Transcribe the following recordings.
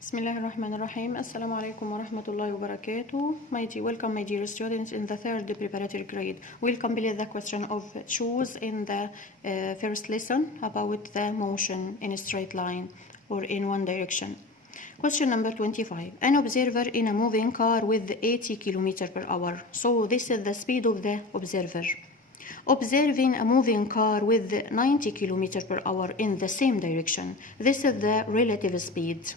بسم الله الرحمن الرحيم. السلام عليكم ورحمة الله وبركاته. Welcome my dear students in the third preparatory grade. We'll complete the question of choose in the first lesson about the motion in a straight line or in one direction. Question number 25. An observer in a moving car with 80 km per hour. So this is the speed of the observer. Observing a moving car with 90 km per hour in the same direction. This is the relative speed.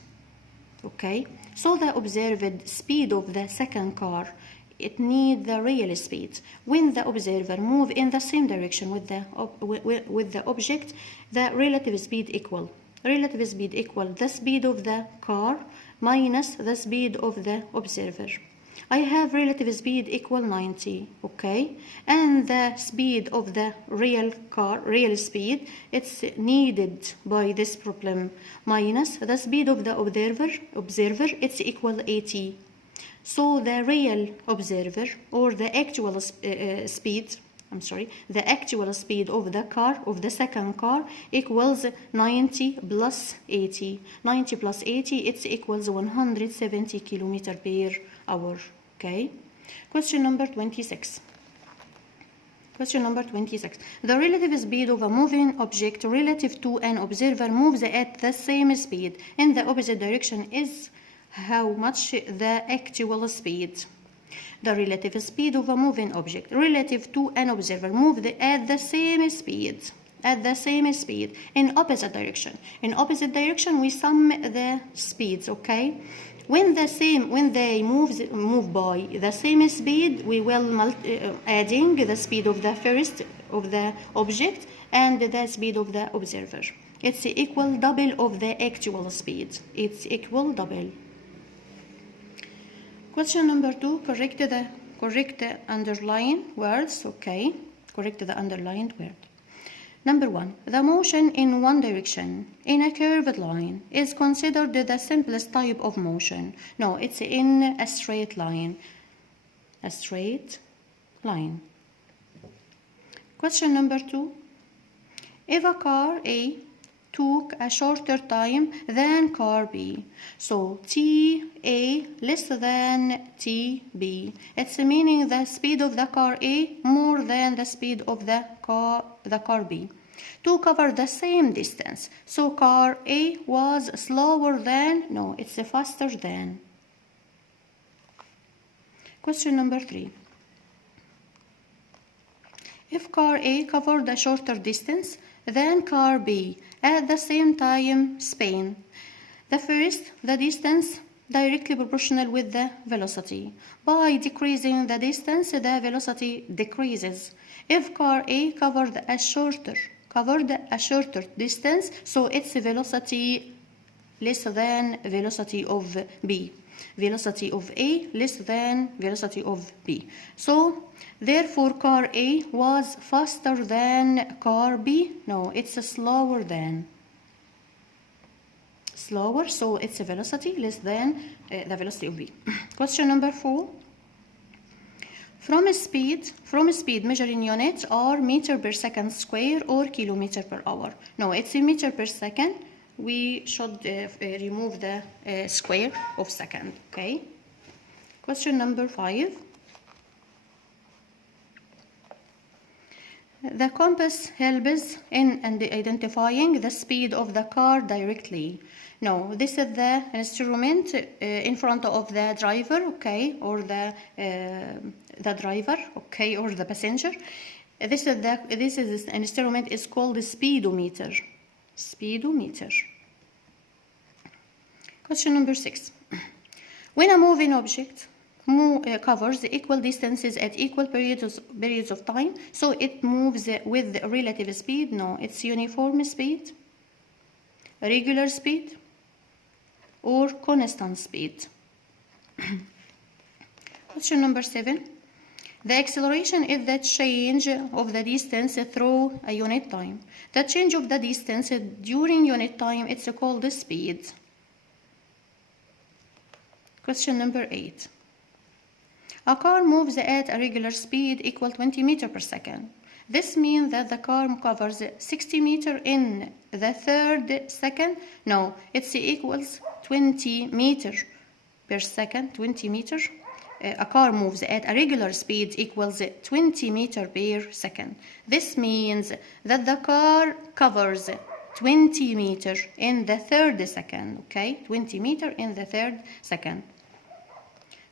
Okay, so the observed speed of the second car, it needs the real speed. When the observer move in the same direction with the object, the relative speed equal. Relative speed equal the speed of the car minus the speed of the observer. I have relative speed equal 90, okay? And the speed of the real real speed, it's needed by this problem, minus the speed of the observer, it's equal 80. So the real observer, or the actual speed, the actual speed of the car, of the second car, equals 90 plus 80. 90 plus 80, it equals 170 km per hour. Okay. Question number 26. Question number 26. The relative speed of a moving object relative to an observer moves at the same speed in the opposite direction is how much the actual speed. The relative speed of a moving object relative to an observer moves at the same speed. At the same speed in opposite direction. In opposite direction, we sum the speeds. Okay. When they move by the same speed, we will adding the speed of the first of the object and the speed of the observer. It's equal double of the actual speed. It's equal double. Question number 2. Correct the underlined words. Okay. Correct the underlined word. Number 1. The motion in one direction in a curved line is considered the simplest type of motion. No, it's in a straight line. A straight line. Question number 2. If a car A took a shorter time than car B, so TA less than TB, it's meaning the speed of the car A more than the speed of the car B to cover the same distance. So car A was slower than, no, it's faster than. Question number 3. If car A covered a shorter distance than car B at the same time span, the distance directly proportional with the velocity. By decreasing the distance, the velocity decreases. If car A covered a shorter distance, so its velocity less than velocity of B. Velocity of A less than velocity of B. So, therefore, car A was faster than car B. No, it's slower than. Slower, so its velocity less than the velocity of B. Question number 4. From speed measuring units are meter per second square or kilometer per hour. No, it's a meter per second. We should remove the square of second. Okay. Question number 5. The compass helps in identifying the speed of the car directly. No, this is the instrument in front of the driver, okay, or the driver, okay, or the passenger. This is an instrument is called the speedometer. Speedometer. Question number 6. When a moving object covers equal distances at equal periods of time, so it moves with relative speed. No, it's uniform speed, regular speed, or constant speed. Question number 7. The acceleration is the change of the distance through a unit time. The change of the distance during unit time, it's called the speed. Question number 8. A car moves at a regular speed equal 20 meters per second. This means that the car covers 60 meters in the third second. No, it's equals 20 meters per second, 20 meters. A car moves at a regular speed equals 20 meters per second. This means that the car covers 20 meters in the third second, okay? 20 meters in the third second.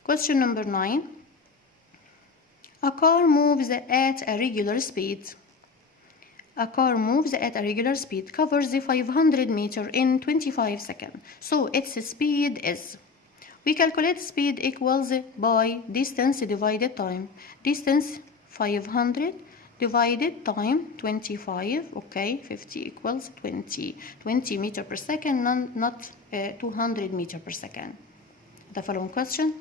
Question number 9. A car moves at a regular speed. A car moves at a regular speed, covers 500 meters in 25 seconds. So its speed is, we calculate speed equals by distance divided time. Distance 500 divided time 25, okay, 50 equals 20. 20 meters per second, not 200 meters per second. The following question,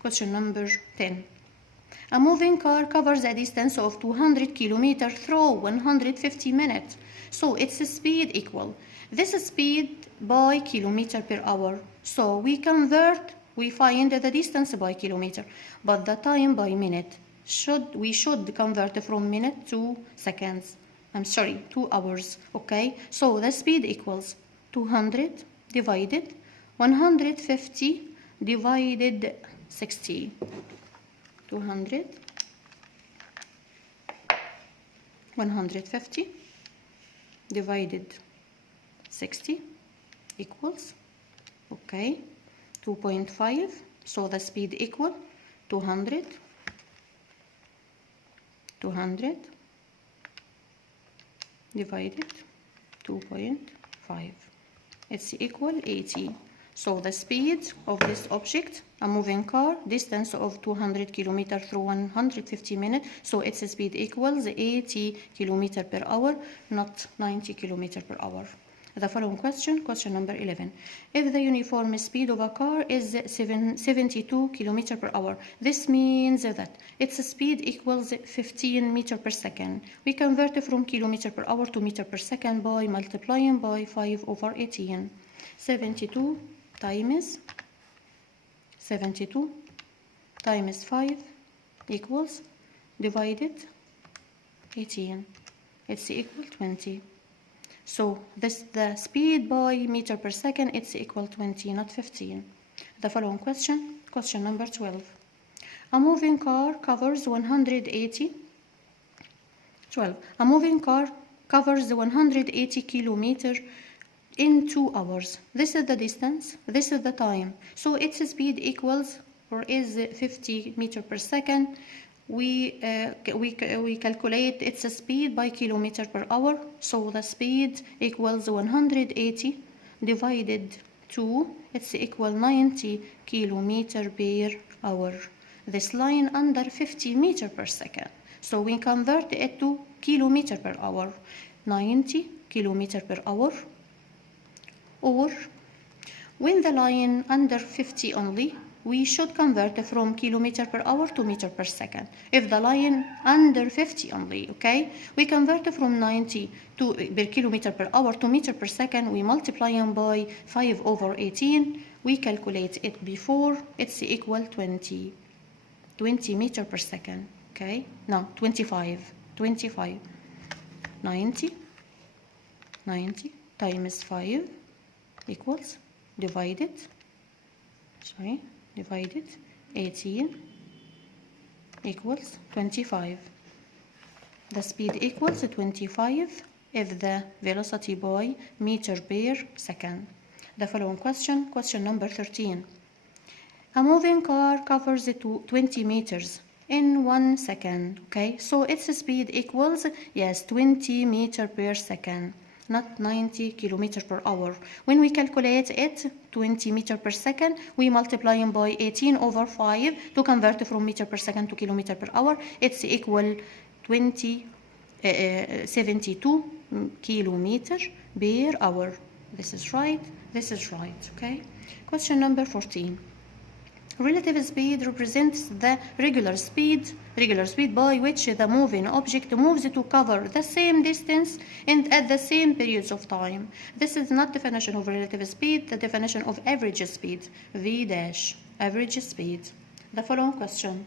question number 10. A moving car covers a distance of 200 kilometers through 150 minutes. So its speed equal this speed by kilometer per hour. So we find the distance by kilometer, but the time by minute. We should convert from minute to seconds. 2 hours. Okay. So the speed equals 200 divided 150 divided 60. 200 150 divided 60 equals, okay, 2.5. So the speed equal 200 divided 2.5. It's equal 80. So the speed of this object, a moving car, distance of 200 kilometers through 150 minutes, so its speed equals 80 kilometers per hour, not 90 kilometers per hour. The following question, question number 11. If the uniform speed of a car is 72 kilometers per hour, this means that its speed equals 15 meters per second. We convert from kilometer per hour to meter per second by multiplying by 5/18. 72 times 5 equals divided 18. It's equal 20. So the speed by meter per second, it's equal 20, not 15. The following question, question number 12. A moving car covers 180. 12. A moving car covers 180 kilometers in 2 hours. This is the distance, this is the time. So its speed equals or is 50 meters per second. We calculate its speed by kilometer per hour. So the speed equals 180 divided 2. It's equal 90 kilometer per hour. This line under 50 meters per second. So we convert it to kilometer per hour. 90 kilometer per hour. Or when the line under 50 only, we should convert from kilometer per hour to meter per second. If the line under 50 only, okay, we convert from 90 to per kilometer per hour to meter per second. We multiply them by 5/18. We calculate it before. It's equal 20 meter per second. Okay, no, 25. 90 times 5 equals divided 18 equals 25. The speed equals 25 if the velocity by meter per second. The following question, question number 13. A moving car covers 20 meters in 1 second. Okay, so its speed equals, yes, 20 meters per second. Not 90 kilometers per hour. When we calculate it, 20 meters per second, we multiply them by 18/5 to convert from meter per second to kilometer per hour. It's equal 72 kilometers per hour. This is right, okay? Question number 14. Relative speed represents the regular speed by which the moving object moves to cover the same distance and at the same periods of time. This is not definition of relative speed, the definition of average speed, V dash, average speed. The following question.